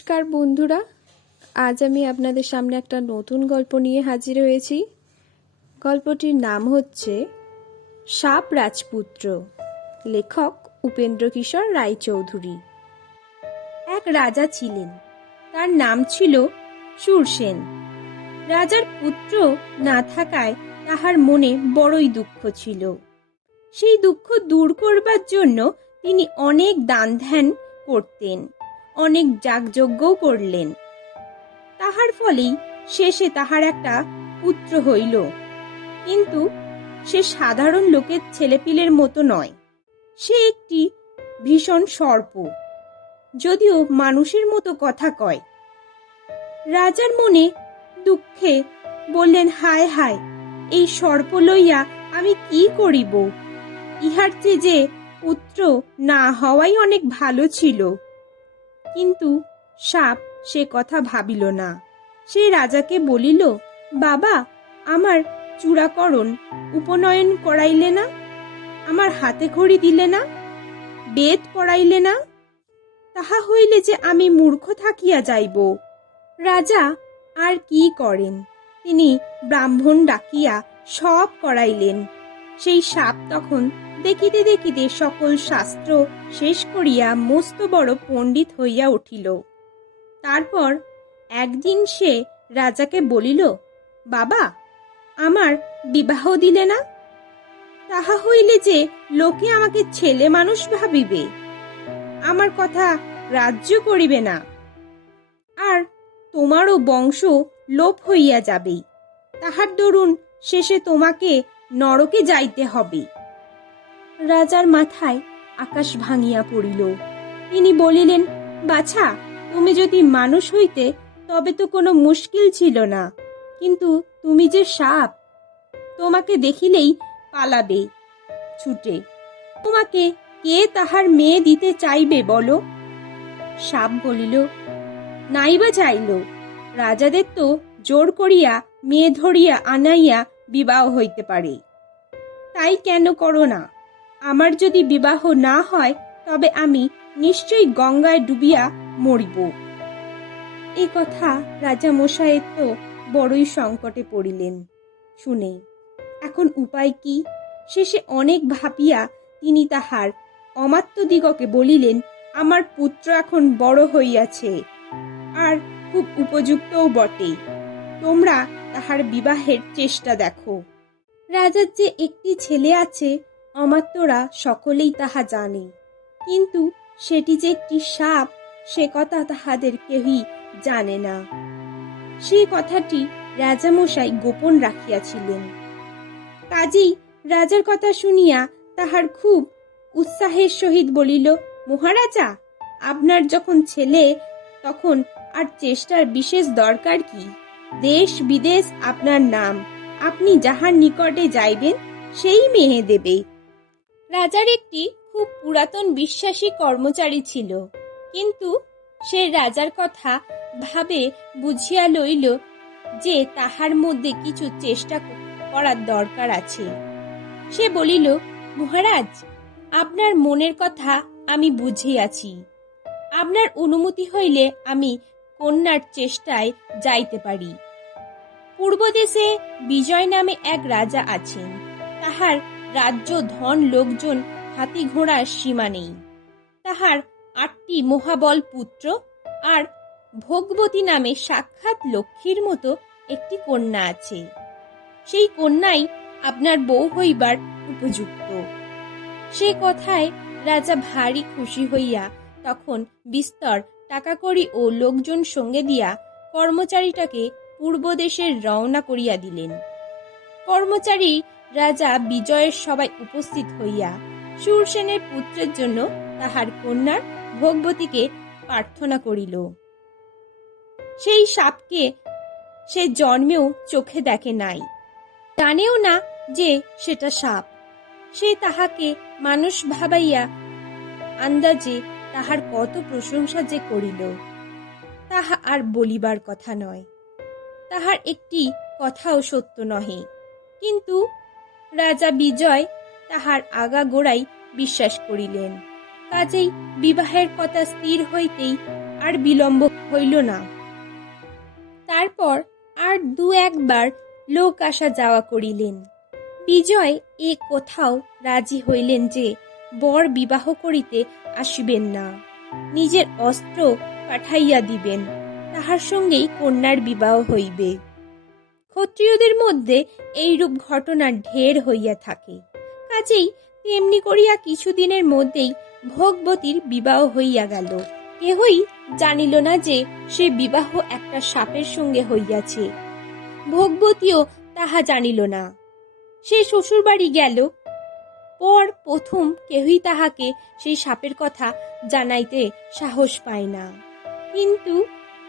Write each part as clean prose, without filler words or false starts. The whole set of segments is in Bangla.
নমস্কার বন্ধুরা, আজ আমি আপনাদের সামনে একটা নতুন গল্প নিয়ে হাজির হয়েছি। গল্পটির নাম হচ্ছে সাপ রাজপুত্র। লেখক উপেন্দ্রকিশোর রায়চৌধুরী। এক রাজা ছিলেন, তার নাম ছিল শূরসেন। রাজার পুত্র না থাকায় তাহার মনে বড়ই দুঃখ ছিল। সেই দুঃখ দূর করবার জন্য তিনি অনেক দান ধ্যান করতেন, অনেক যাগযজ্ঞও করলেন। তাহার ফলেই শেষে তাহার একটা পুত্র হইল। কিন্তু সে সাধারণ লোকের ছেলেপিলের মতো নয়, সে একটি ভীষণ সর্প, যদিও মানুষের মতো কথা কয়। রাজার মনে দুঃখে বললেন, হায় হায়, এই সর্প লইয়া আমি কি করিব? ইহার চেয়ে যে পুত্র না হওয়াই অনেক ভালো ছিল। কিন্তু সাপ সে কথা ভাবিল না। সে রাজাকে বলিল, বাবা, আমার চূড়াকরণ উপনয়ন করাইলে না? আমার হাতে খড়ি দিলে না? বেদ পড়াইলে না? তাহা হইলে যে আমি মূর্খ থাকিয়া যাইব। রাজা আর কি করেন, তিনি ব্রাহ্মণ ডাকিয়া সব করাইলেন। সেই সাপ তখন দেখিতে দেখিতে সকল শাস্ত্র শেষ করিয়া মস্ত বড় পণ্ডিত হইয়া উঠিল। তারপর একদিন সে রাজাকে বলিল, বাবা, আমার বিবাহ দিলে না? তাহা হইলে যে লোকে আমাকে ছেলে মানুষ ভাবিবে, আমার কথা গ্রাহ্য করিবে না, আর তোমারও বংশ লোপ হইয়া যাবে। তাহার দরুন শেষে তোমাকে নরকে যাইতে হবে। রাজার মাথায় আকাশ ভাঙিয়া পড়িল। তিনি বলিলেন, বাছা, তুমি যদি মানুষ হইতে তবে তো কোনো মুশকিল ছিল না, কিন্তু তুমি যে সাপ, তোমাকে দেখিলেই পালাবে ছুটে। তোমাকে কে তাহার মেয়ে দিতে চাইবে বলো? সাপ বলিল, নাইবা চাইল, রাজাদের তো জোর করিয়া মেয়ে ধরিয়া আনাইয়া বিবাহ হইতে পারে। তাই কেন করো না? আমার যদি বিবাহ না হয় তবে আমি নিশ্চয়ই গঙ্গায় ডুবিয়া মরিব। এ কথা রাজা মশায়ের তো বড়ই সংকটে পড়িলেন শুনে। এখন উপায় কি? শেষে অনেক ভাবিয়া তিনি তাহার অমাত্যদিগকে বলিলেন, আমার পুত্র এখন বড় হইয়াছে, আর খুব উপযুক্তও বটে। তোমরা তাহার বিবাহের চেষ্টা দেখো। রাজার যে একটি ছেলে আছে, অমাত্যরা সকলেই তাহা জানে, কিন্তু সেটি যে একটি সাপ, সে কথা তাহাদের কেহই জানে না। সেই কথাটি রাজামশাই গোপন রাখিয়াছিলেন। কাজেই রাজার কথা শুনিয়া তাহার খুব উৎসাহের সহিত বলিল, মহারাজা, আপনার যখন ছেলে, তখন আর চেষ্টার বিশেষ দরকার কি? দেশ বিদেশ আপনার নাম, আপনি যাহার নিকটে যাইবেন সেই মেয়ে দেবে। রাজার একটি খুব পুরাতন বিশ্বাসী কর্মচারী ছিল, কিন্তু সে রাজার কথা ভাবে বুঝিয়া লইল যে তাহার মধ্যে কিছু চেষ্টা করার দরকার আছে। সে বলিল, মহারাজ, আপনার মনের কথা আমি বুঝিয়াছি। আপনার অনুমতি হইলে আমি কন্যার চেষ্টায় যাইতে পারি। পূর্ব দেশে বিজয় নামে এক রাজা আছেন। তাহার রাজ্য, ধন, লোকজন, হাতি ঘোড়ার সীমা নেই। তাহার 8টি মহাবল পুত্র আর ভোগবতী নামে সাক্ষাৎ লক্ষ্মীর মতো একটি কন্যা আছে। সেই কন্যাই আপনার বউ হইবার উপযুক্ত। সে কথায় রাজা ভারী খুশি হইয়া তখন বিস্তর টাকা কড়ি ও লোকজন সঙ্গে দিয়া কর্মচারীটাকে পূর্ব দেশের রওনা করিয়া দিলেন। কর্মচারী রাজা বিজয়ের সবাই উপস্থিত হইয়া শূরসেনের পুত্রের জন্য তাহার কন্যার ভোগবতীকে প্রার্থনা করিল। সেই সাপকে সে জন্মেও চোখে দেখে নাই, জানেও না যে সেটা সাপ। সে তাহাকে মানুষ ভাবাইয়া আন্দাজে তাহার কত প্রশংসা যে করিল, তাহা আর বলিবার কথা নয়। তাহার একটি কথাও সত্য নহে, কিন্তু রাজা বিজয় তাহার আগাগোড়াই বিশ্বাস করিলেন। কাজেই বিবাহের কথা স্থির হইতেই আর বিলম্ব হইল না। তারপর আর দু একবার লোক আসা যাওয়া করিলেন। বিজয় এ কোথাও রাজি হইলেন যে বর বিবাহ করিতে আসিবেন না, নিজের অস্ত্র পাঠাইয়া দিবেন, তাহার সঙ্গেই কন্যার বিবাহ হইবে। ক্ষত্রিয়দের মধ্যে এইরূপ ঘটনা ঢের হইয়া থাকে। কাজেই তেমনি করিয়া কিছুদিনের মধ্যেই ভোগবতীর বিবাহ হইয়া গেল। কেহই জানিল না যে সে বিবাহ একটা সাপের সঙ্গে হইয়াছে। ভোগবতীও তাহা জানিল না। সে শ্বশুর বাড়ি গেল। পর প্রথম কেহই তাহাকে সেই সাপের কথা জানাইতে সাহস পায় না, কিন্তু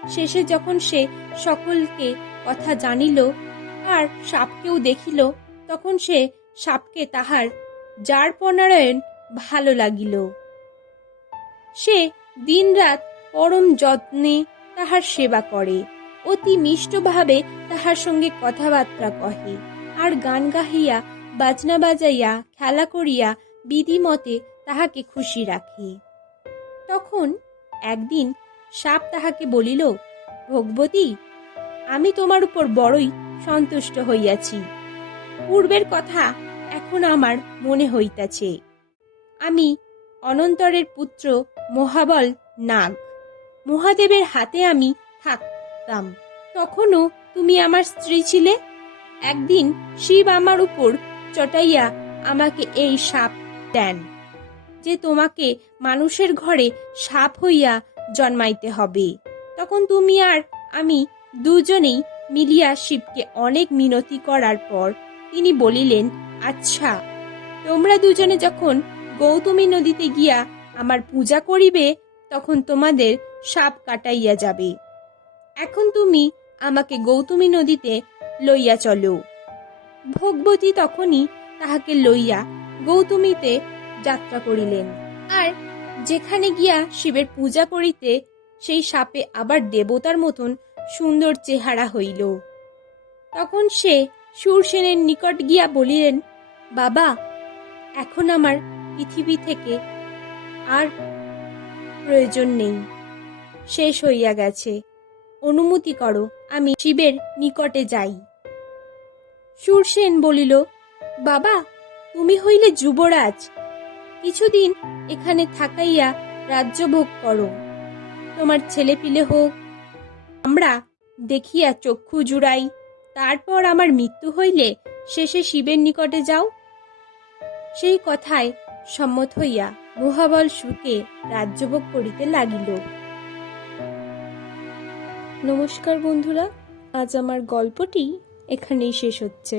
শেষে যখন সে সকলকে কথা জানিল আর সাপকেও দেখিল, তখন সে সাপকে তাহার যারপনারায়ণ ভালো লাগিল। সে দিনরাত পরম যত্নে তাহার সেবা করে, অতি মিষ্টভাবে তাহার সঙ্গে কথাবার্তা কহে, আর গান গাহিয়া বাজনা বাজাইয়া খেলা করিয়া বিধিমতে তাহাকে খুশি রাখে। তখন একদিন সাপ তাহাকে বলিল, ভোগবতী, আমি তোমার উপর বড়ই সন্তুষ্ট হইয়াছি। পূর্বের কথা এখন আমার মনে হইতাছে। আমি অনন্তরের পুত্র মহাবল নাগ, মহাদেবের হাতে আমি থাকতাম। তখনও তুমি আমার স্ত্রী ছিলে। একদিন শিব আমার উপর চটাইয়া আমাকে এই সাপ দেন যে তোমাকে মানুষের ঘরে সাপ হইয়া জন্মাইতে হবে। তখন তুমি আর আমি দুজনেই মিলিয়া শিবকে অনেক মিনতি করার পর তিনি বলিলেন, আচ্ছা, তোমরা দুজনে যখন গৌতমী নদীতে গিয়া আমার পূজা করিবে, তখন তোমাদের সাপ কাটাইয়া যাবে। এখন তুমি আমাকে গৌতমী নদীতে লইয়া চলো। ভোগবতী তখনই তাহাকে লইয়া গৌতমীতে যাত্রা করিলেন। আর যেখানে গিয়া শিবের পূজা করিতে, সেই সাপে আবার দেবতার মতন সুন্দর চেহারা হইল। তখন সে শূরসেনের নিকট গিয়া বলিলেন, বাবা, এখন আমার পৃথিবী থেকে আর প্রয়োজন নেই, শেষ হইয়া গেছে। অনুমতি করো, আমি শিবের নিকটে যাই। শূরসেন বলিল, বাবা, তুমি হইলে যুবরাজ, কিছুদিন এখানে থাকাইয়া রাজ্যভোগ করো। তোমার ছেলে পিলে হোক, আমরা দেখিয়া চক্ষু জুড়াই। তারপর আমার মৃত্যু হইলে শেষে শিবের নিকটে যাও। সেই কথায় সম্মত হইয়া মহাবল সুখে রাজ্যভোগ করিতে লাগিল। নমস্কার বন্ধুরা, আজ আমার গল্পটি এখানেই শেষ হচ্ছে।